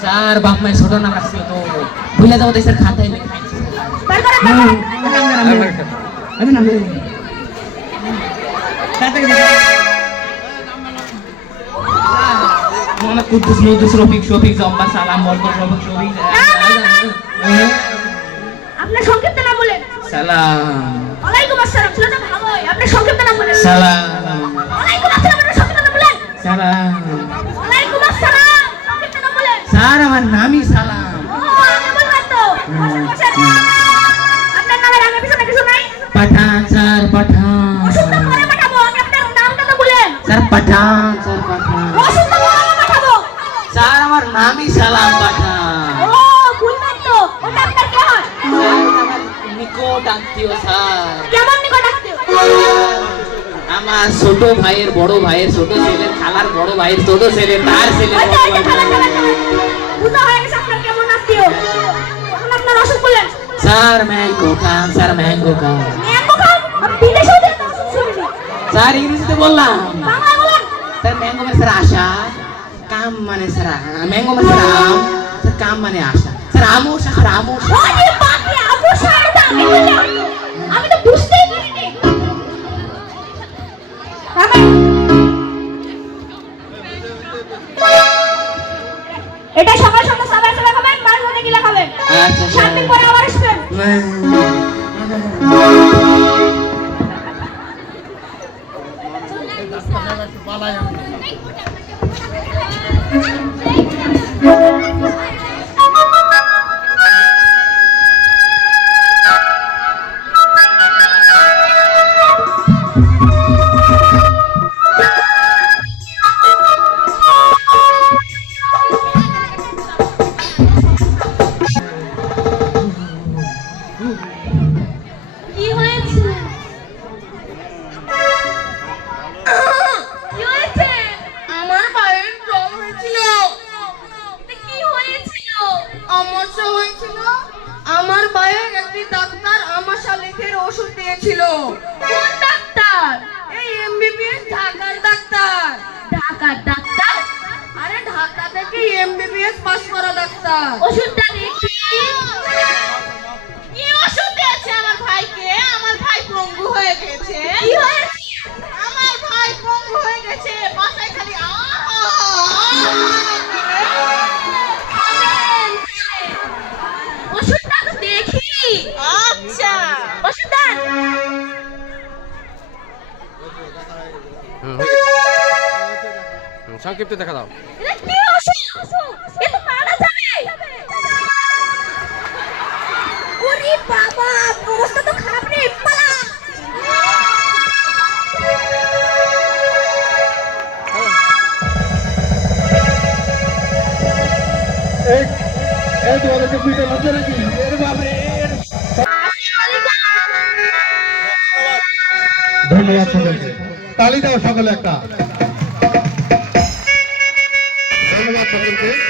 sir बाप मैं छोड़ो ना रखती हो तो भूल जाओ तो सर खाता है अरे नाम दे मोहम्मद कुद्दुस मुद्दुस रफिक शफिक जब्बार सालाम बरकत रफिक शफिक আপনার সংক্ষিপ্ত নাম বলেন সালাম ওয়ালাইকুম আসসালাম ছেলেটা ভালো আপনার সংক্ষিপ্ত নাম বলেন সালাম ওয়ালাইকুম আসসালাম আপনার সংক্ষিপ্ত নাম বলেন সালাম ওয়ালাইকুম আসসালাম সংক্ষিপ্ত নাম বলেন স্যার আমার নামই সালাম আমি বললাম তো আপনার নামের আগে পিছনে কিছু নাই পাঠান স্যার পাঠান ওষুধটা পরে পাঠাবো আগে আপনার নামটা তো বলেন স্যার পাঠান স্যার পাঠান ওষুধটা পরে পাঠাবো স্যার আমার নামই সালাম পাঠান ও বুঝলাম তো ওটা আপনার কি হয় আমার নিকট আত্মীয় স্যার কেমন নিকট আত্মীয় আমার ছোট ভাইয়ের বড় ভাইয়ের ছোট ছেলে খালার বড় ভাইয়ের ছোট ছেলে তার ছেলে বুঝা হয়ে গেছে আপনার কেমন আত্মীয় এখন আপনার অসুখ বলেন স্যার ম্যাঙ্গো খান স্যার ম্যাঙ্গো খান ম্যাঙ্গো খান আমি বিদেশেও যেতে শুনিনি স্যার ইংরেজিতে বললাম বাংলা বলেন স্যার ম্যাঙ্গো মানে স্যার আশা কাম মানে স্যার ম্যাঙ্গো মানে স্যার আম স্যার কাম মানে আশা স্যার আমোশা স্যার আমোশা ওরে বাপ রে আমোশা এটা আমি তো বুঝতেই পারিনি এটা সকাল সন্ধ্যা সবাই সবাই খাবেন মাঝ মধ্যে গিলা খাবেন আচ্ছা 7 দিন পরে আবার আসবেন কি হয়েছে কি হয়েছে আমার ভাইয়ের জ্বর হয়েছিল কি হয়েছিল আমাশা হয়েছিল আমার ভাইয়ের একটি ডাক্তার আমাশা লিখের ওষুধ দিয়েছিল কোন ডাক্তার এই এমবিবিএস ঢাকার ডাক্তার ঢাকার ডাক্তার আরে ঢাকা থেকে এমবিবিএস পাস করা ডাক্তার ওষুধটা দেখি কি ওষুধ দিয়েছে আমার ভাইকে আমার ভাই পঙ্গু হয়ে গেছে কি হয়েছে আমার ভাই পঙ্গু হয়ে গেছে বাসায় খালি ওষুধটা তো দেখি আচ্ছা ওষুধটা সংক্ষিপ্ত দেখা দাও এটা কি ওষুধ এ তো মারা যাবে ওরে বাবা অবস্থা তো খারাপ রে পালা এই তোমাদেরকে পিঠে লজ্জা নাকি এর বাপরে ধন্যবাদ সকলকে তালি দাও সকলে একটা ধন্যবাদ সকলকে